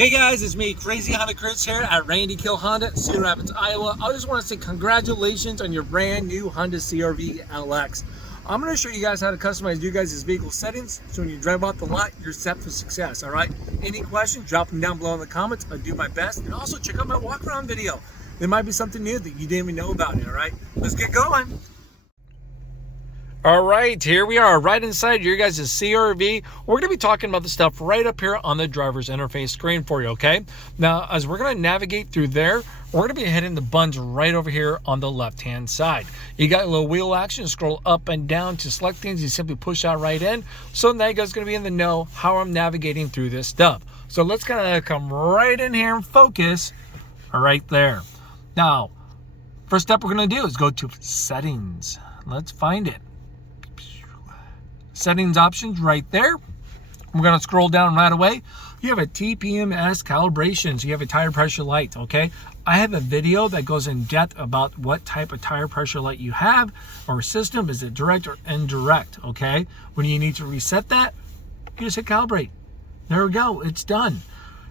Hey guys, it's me, Crazy Honda Chris here at Randy Kill Honda, Cedar Rapids, Iowa. I just want to say congratulations on your brand new Honda CRV LX. I'm going to show you guys how to customize your guys' vehicle settings so when you drive off the lot, you're set for success, all right? Any questions, drop them down below in the comments. I'll do my best. And also check out my walk around video. There might be something new that you didn't even know about it, all right? Let's get going. All right, here we are right inside your guys' CRV. We're going to be talking about the stuff right up here on the driver's interface screen for you, okay? Now, as we're going to navigate through there, we're going to be hitting the buttons right over here on the left-hand side. You got a little wheel action, scroll up and down to select things. You simply push that right in. So now you guys are going to be in the know how I'm navigating through this stuff. So let's kind of come right in here and focus right there. Now, first step we're going to do is go to settings. Let's find it. Settings options right there. We're going to scroll down right away. You have a TPMS calibration, so you have a tire pressure light, okay? I have a video that goes in depth about what type of tire pressure light you have or system. Is it direct or indirect, okay? When you need to reset that, you just hit calibrate. There we go, it's done.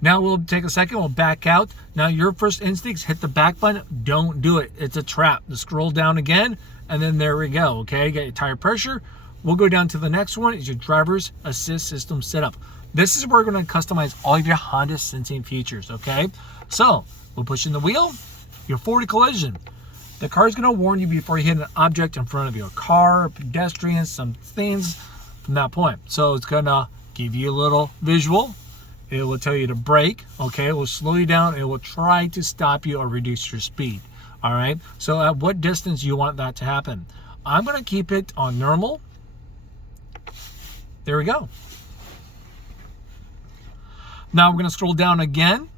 Now we'll take a second, we'll back out. Now your first instincts, hit the back button. Don't do it, it's a trap. Just scroll down again, and then there we go, okay? Get your tire pressure. We'll go down to the next one, is your driver's assist system setup. This is where we're going to customize all of your Honda sensing features, okay? So, we'll push in the wheel, your forward collision. The car is going to warn you before you hit an object in front of you, a car, a pedestrian, some things from that point. So, it's going to give you a little visual. It will tell you to brake, okay? It will slow you down. It will try to stop you or reduce your speed, all right? So, at what distance you want that to happen? I'm going to keep it on normal. There we go. Now we're going to scroll down again.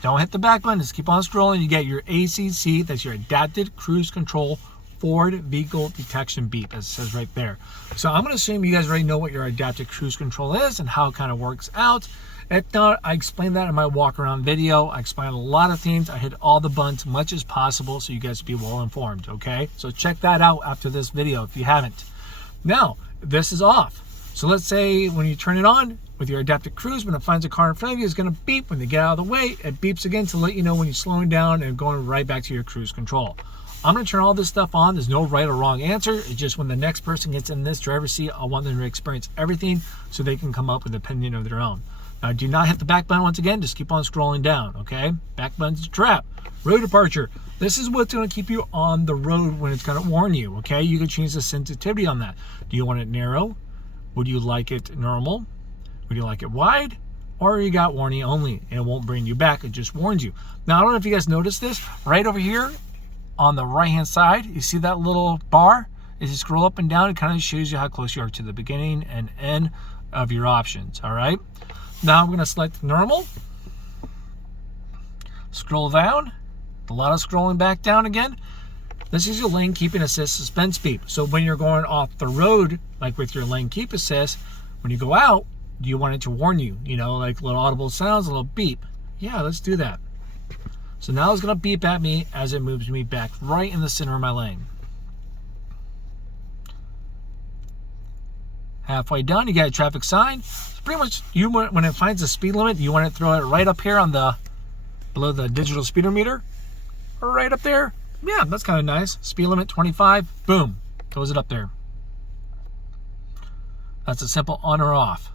Don't hit the back button. Just keep on scrolling. You get your ACC. That's your Adapted Cruise Control Forward Vehicle Detection Beep, as it says right there. So I'm going to assume you guys already know what your Adapted Cruise Control is and how it kind of works out. If not, I explained that in my walk around video. I explained a lot of things. I hit all the buttons as much as possible so you guys be well informed, okay? So check that out after this video if you haven't. Now, this is off. So let's say when you turn it on with your adaptive cruise, when it finds a car in front of you, it's going to beep. When they get out of the way, it beeps again to let you know when you're slowing down and going right back to your cruise control. I'm going to turn all this stuff on. There's no right or wrong answer. It's just when the next person gets in this driver's seat, I want them to experience everything so they can come up with an opinion of their own. Now, do not hit the back button once again. Just keep on scrolling down, okay? Back button's a trap. Road departure. This is what's going to keep you on the road when it's going to warn you, okay? You can change the sensitivity on that. Do you want it narrow? Would you like it normal? Would you like it wide? Or you got warning only and it won't bring you back, it just warns you. Now, I don't know if you guys noticed this, right over here on the right hand side, you see that little bar? As you scroll up and down, it kind of shows you how close you are to the beginning and end of your options, all right? Now I'm gonna select normal, scroll down, a lot of scrolling back down again. This is your lane keeping assist suspense beep. So when you're going off the road, like with your lane keep assist, when you go out, do you want it to warn you? You know, like little audible sounds, a little beep. Yeah, let's do that. So now it's gonna beep at me as it moves me back right in the center of my lane. Halfway done, you got a traffic sign. So pretty much, when it finds a speed limit, you want to throw it right up here on the below the digital speedometer, or right up there. Yeah, that's kind of nice. Speed limit 25, boom, throws it up there. That's a simple on or off.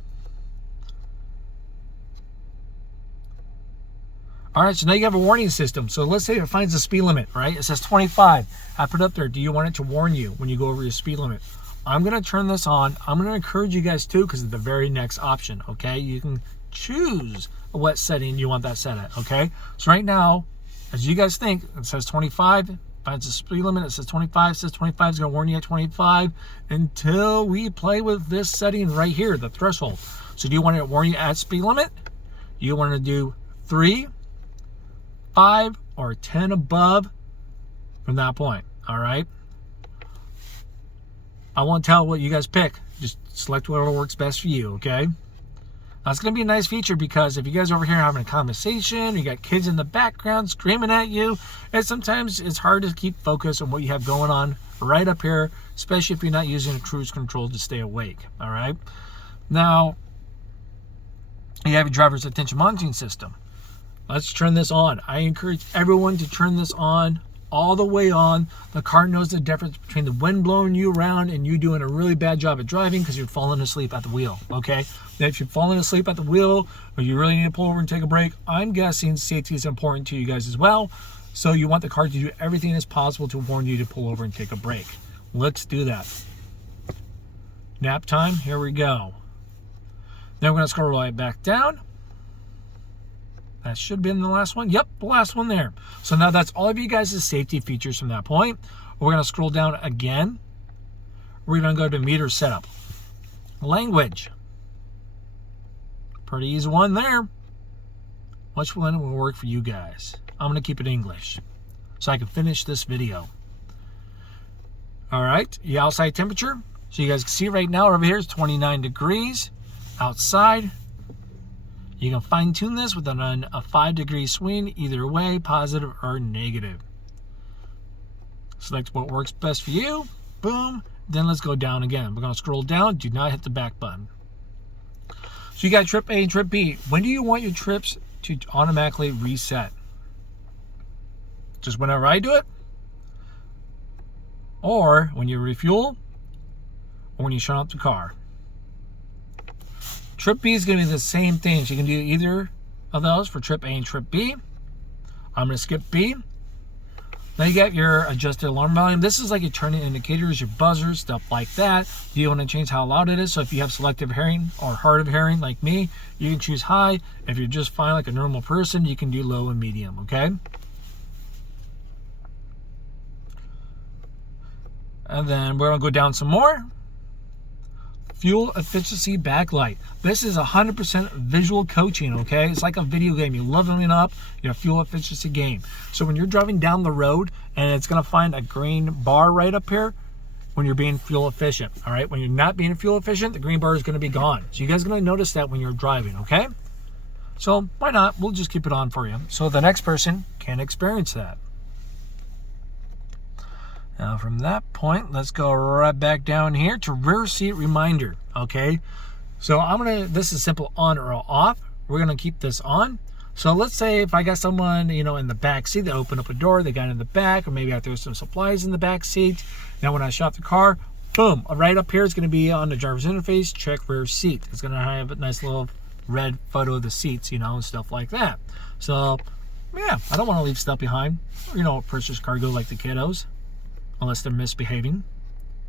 All right, so now you have a warning system. So let's say it finds a speed limit, right? It says 25. I put it up there. Do you want it to warn you when you go over your speed limit? I'm going to turn this on. I'm going to encourage you guys to, because it's the very next option, okay? You can choose what setting you want that set at, okay? So right now, as you guys think, it says 25, finds the speed limit, it says 25, says 25 is going to warn you at 25 until we play with this setting right here, the threshold. So do you want it to warn you at speed limit? Do you want to do 3, 5, or 10 above from that point, all right? I won't tell what you guys pick. Just select whatever works best for you, okay? That's going to be a nice feature because if you guys are over here having a conversation, you got kids in the background screaming at you, and sometimes it's hard to keep focus on what you have going on right up here, especially if you're not using a cruise control to stay awake, all right? Now, You have your driver's attention monitoring system. Let's turn this on. I encourage everyone to turn this on, all the way on. The car knows the difference between the wind blowing you around and you doing a really bad job at driving because you're falling asleep at the wheel, okay? Now, if you're falling asleep at the wheel or you really need to pull over and take a break, I'm guessing safety is important to you guys as well. So you want the car to do everything as possible to warn you to pull over and take a break. Let's do that. Nap time, here we go. Then we're going to scroll right back down. That should be in the last one. Yep, the last one there. So now that's all of you guys' safety features from that point. We're going to scroll down again. We're going to go to meter setup. Language. Pretty easy one there. Which one will work for you guys? I'm going to keep it English so I can finish this video. All right, the outside temperature. So you guys can see right now over here is 29 degrees outside. You can fine tune this with a 5-degree swing either way, positive or negative. Select what works best for you. Boom. Then let's go down again. We're going to scroll down. Do not hit the back button. So you got trip A and trip B. When do you want your trips to automatically reset? Just whenever I do it? Or when you refuel? Or when you shut off the car? Trip B is going to be the same thing. So you can do either of those for trip A and trip B. I'm going to skip B. Now you got your adjusted alarm volume. This is like your turning indicators, your buzzers, stuff like that. You want to change how loud it is. So if you have selective hearing or hard of hearing like me, you can choose high. If you're just fine like a normal person, you can do low and medium, okay? And then we're going to go down some more. Fuel efficiency backlight. This is 100% visual coaching, okay? It's like a video game. You leveling up your fuel efficiency game. So when you're driving down the road and it's going to find a green bar right up here when you're being fuel efficient, all right? When you're not being fuel efficient, the green bar is going to be gone. So you guys are going to notice that when you're driving, okay? So why not? We'll just keep it on for you so the next person can experience that. Now from that point, let's go right back down here to rear seat reminder, okay? So this is simple on or off. We're gonna keep this on. So let's say if I got someone, in the back seat, they open up a door, they got in the back, or maybe I throw some supplies in the back seat. Now when I shut the car, boom, right up here is gonna be on the driver's interface, check rear seat. It's gonna have a nice little red photo of the seats, and stuff like that. So yeah, I don't wanna leave stuff behind. Purchase cargo like the kiddos. Unless they're misbehaving.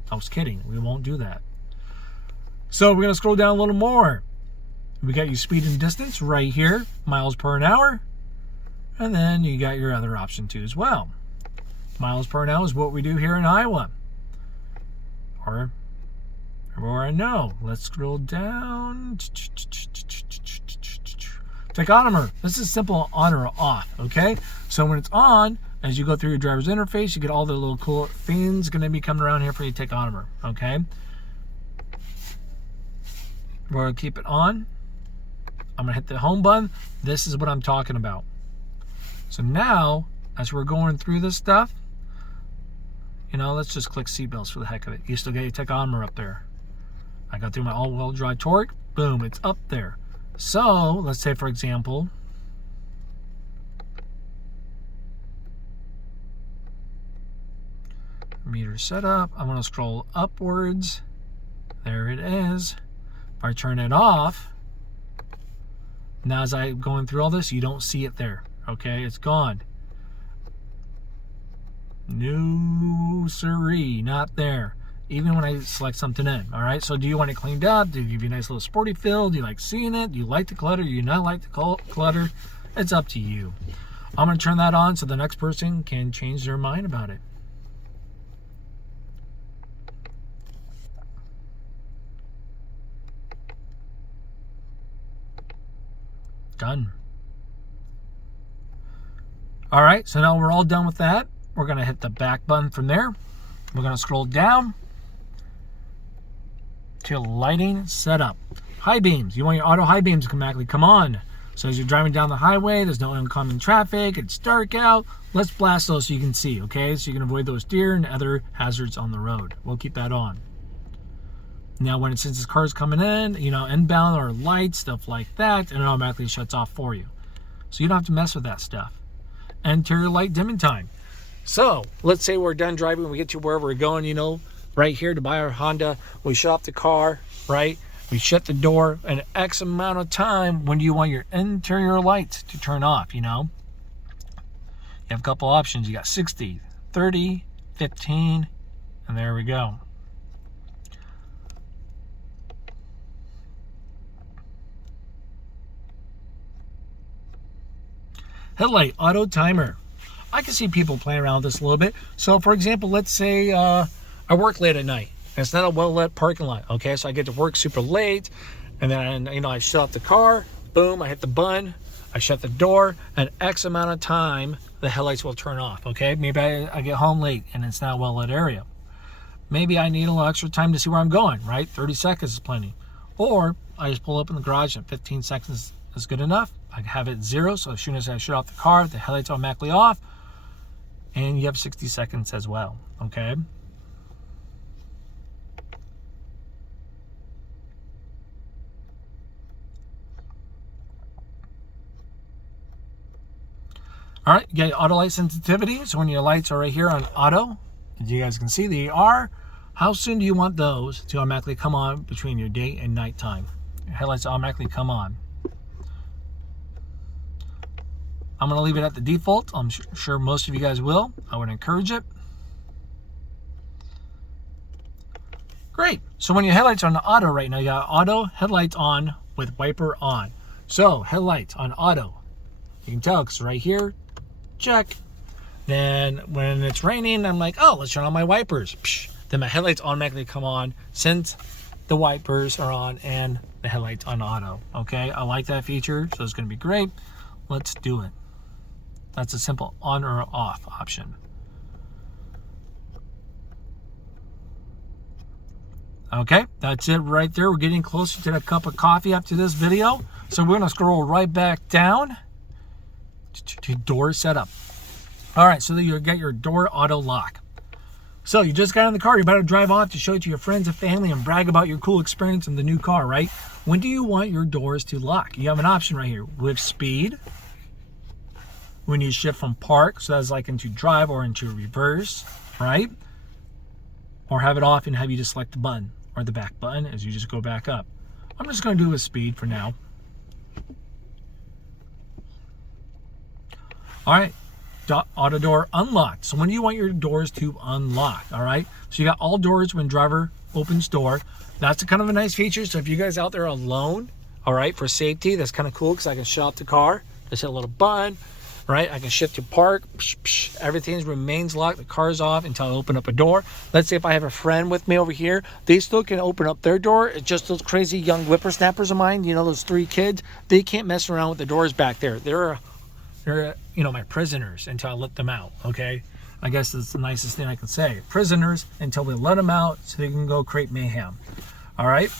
I was kidding. We won't do that. So we're going to scroll down a little more. We got your speed and distance right here. Miles per hour. And then you got your other option too as well. Miles per hour is what we do here in Iowa. Or everywhere I know. Let's scroll down. Tachometer. This is simple on or off. Okay. So when it's on, as you go through your driver's interface, you get all the little cool things going to be coming around here for your tachometer, okay? We're going to keep it on. I'm going to hit the home button. This is what I'm talking about. So now, as we're going through this stuff, let's just click seatbelts for the heck of it. You still get your tachometer up there. I got through my all-wheel drive torque. Boom, it's up there. So, let's say, for example, meter setup. I'm going to scroll upwards. There it is. If I turn it off, now as I'm going through all this, you don't see it there. Okay, it's gone. No siree, not there. Even when I select something in. All right, so do you want it cleaned up? Do you give you a nice little sporty feel? Do you like seeing it? Do you like the clutter? Do you not like the clutter? It's up to you. I'm going to turn that on so the next person can change their mind about it. Done. All right, so now we're all done with that. We're going to hit the back button from there. We're going to scroll down to lighting setup. High beams. You want your auto high beams to automatically come on. So as you're driving down the highway, there's no oncoming traffic, it's dark out, let's blast those so you can see, okay? So you can avoid those deer and other hazards on the road. We'll keep that on. Now, since this car is coming in, inbound or lights, stuff like that, and it automatically shuts off for you. So you don't have to mess with that stuff. Interior light dimming time. So let's say we're done driving, we get to wherever we're going, right here to buy our Honda. We shut off the car, right? We shut the door, and X amount of time, when do you want your interior lights to turn off, You have a couple options. You got 60, 30, 15, and there we go. Headlight auto timer. I can see people playing around with this a little bit. So for example, let's say I work late at night. And it's not a well-lit parking lot. Okay, so I get to work super late, and then I shut off the car, boom, I hit the button, I shut the door, and X amount of time the headlights will turn off. Okay, maybe I get home late and it's not a well-lit area. Maybe I need a little extra time to see where I'm going, right? 30 seconds is plenty. Or I just pull up in the garage and 15 seconds is good enough. I have it 0, so as soon as I shut off the car, the headlights automatically off, and you have 60 seconds as well. Okay. All right, you got your auto light sensitivity. So when your lights are right here on auto, as you guys can see, they are. How soon do you want those to automatically come on between your day and night time? Your headlights automatically come on. I'm going to leave it at the default. I'm sure most of you guys will. I would encourage it. Great. So when your headlights are on auto right now, you got auto headlights on with wiper on. So headlights on auto. You can tell because right here, check. Then when it's raining, I'm like, oh, let's turn on my wipers. Psh. Then my headlights automatically come on since the wipers are on and the headlights on auto. Okay, I like that feature, so it's going to be great. Let's do it. That's a simple on or off option. Okay, that's it right there. We're getting closer to that cup of coffee after this video. So we're going to scroll right back down to door setup. All right, so you get your door auto lock. So you just got in the car. You better drive off to show it to your friends and family and brag about your cool experience in the new car, right? When do you want your doors to lock? You have an option right here with speed. When you shift from park, so that's like into drive or into reverse, right? Or have it off and have you just select the button or the back button as you just go back up. I'm just going to do it with speed for now. All right, auto door unlocked. So when do you want your doors to unlock? All right, so you got all doors when driver opens door. That's kind of a nice feature. So if you guys out there alone, all right, for safety, that's kind of cool because I can shut off the car. Just hit a little button. Right, I can shift to park. Everything remains locked. The car's off until I open up a door. Let's say if I have a friend with me over here, they still can open up their door. It's just those crazy young whippersnappers of mine, those 3 kids, they can't mess around with the doors back there. They're my prisoners until I let them out. Okay, I guess that's the nicest thing I can say. Prisoners until we let them out so they can go create mayhem. All right,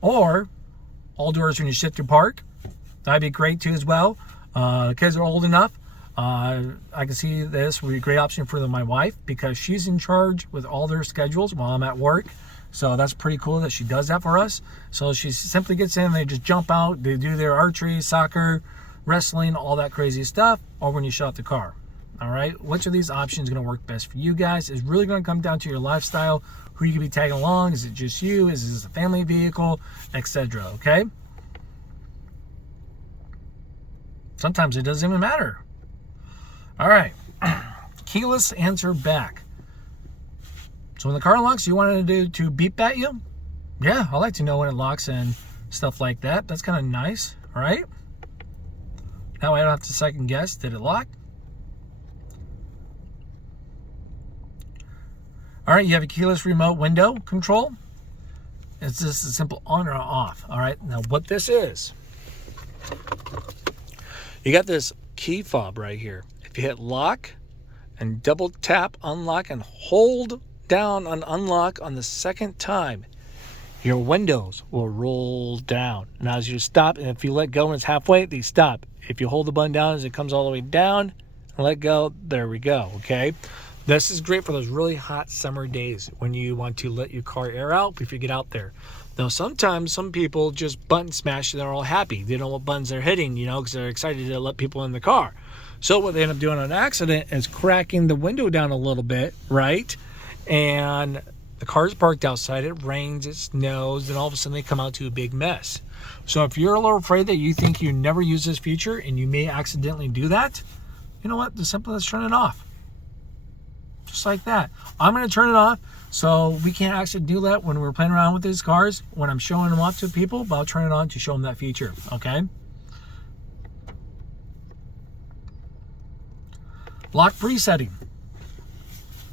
or all doors when you shift to park. That'd be great too as well. Kids are old enough. I can see this would be a great option for my wife because she's in charge with all their schedules while I'm at work. So that's pretty cool that she does that for us. So she simply gets in, they just jump out, they do their archery, soccer, wrestling, all that crazy stuff, or when you shut off the car. All right, which of these options is going to work best for you guys? Is really going to come down to your lifestyle, who you can be tagging along. Is it just you? Is this a family vehicle, etc.? Okay. Sometimes it doesn't even matter. All right. Keyless answer back. So when the car locks, you want it to beep at you? Yeah, I like to know when it locks and stuff like that. That's kind of nice, all right? Now I don't have to second guess. Did it lock? All right, you have a keyless remote window control. It's just a simple on or off. All right, now what this is, you got this key fob right here. If you hit lock and double tap unlock and hold down on unlock on the second time, your windows will roll down. Now as you stop, and if you let go when it's halfway, they stop. If you hold the button down as it comes all the way down and let go, there we go, okay? This is great for those really hot summer days when you want to let your car air out before you get out there. Though sometimes some people just button smash and they're all happy. They don't know what buttons they're hitting, you know, because they're excited to let people in the car. So what they end up doing on an accident is cracking the window down a little bit, right? And the car's parked outside, it rains, it snows, and all of a sudden they come out to a big mess. So if you're a little afraid that you think you never use this feature and you may accidentally do that, you know what? Just simply let's turn it off. Just like that. I'm going to turn it off so we can't actually do that when we're playing around with these cars, when I'm showing them off to people, but I'll turn it on to show them that feature, okay? Lock presetting.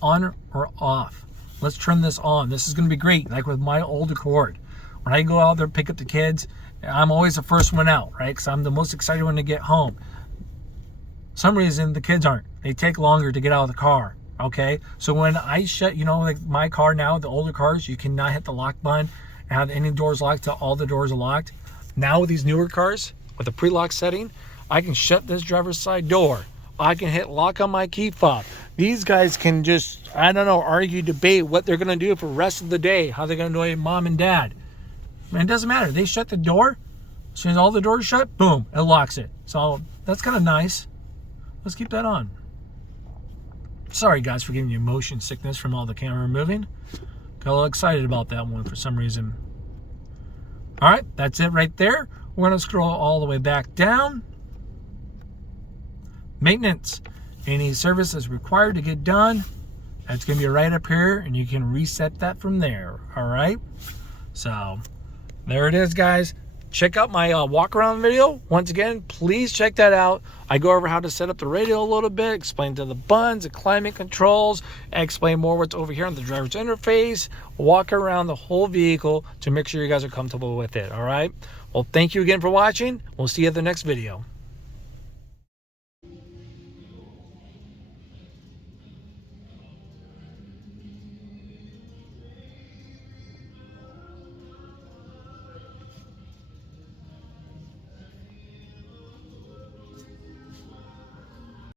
On or off. Let's turn this on. This is going to be great, like with my old Accord. When I go out there, pick up the kids, I'm always the first one out, right? Because I'm the most excited one to get home. Some reason the kids aren't. They take longer to get out of the car, okay? So when I shut, you know, like my car now, the older cars, you cannot hit the lock button and have any doors locked till all the doors are locked. Now with these newer cars, with the pre-lock setting, I can shut this driver's side door. I can hit lock on my key fob. These guys can just, I don't know, argue, debate what they're going to do for the rest of the day, how they're going to annoy mom and dad. Man, it doesn't matter. They shut the door. As soon as all the doors shut, boom, it locks it. So that's kind of nice. Let's keep that on. Sorry, guys, for giving you motion sickness from all the camera moving. Got a little excited about that one for some reason. All right, that's it right there. We're going to scroll all the way back down. Maintenance. Any service is required to get done. That's going to be right up here, and you can reset that from there. All right. So there it is, guys. Check out my walk around video. Once again, please check that out. I go over how to set up the radio a little bit, explain to the buttons, the climate controls, explain more what's over here on the driver's interface, walk around the whole vehicle to make sure you guys are comfortable with it. All right. Well, thank you again for watching. We'll see you at the next video.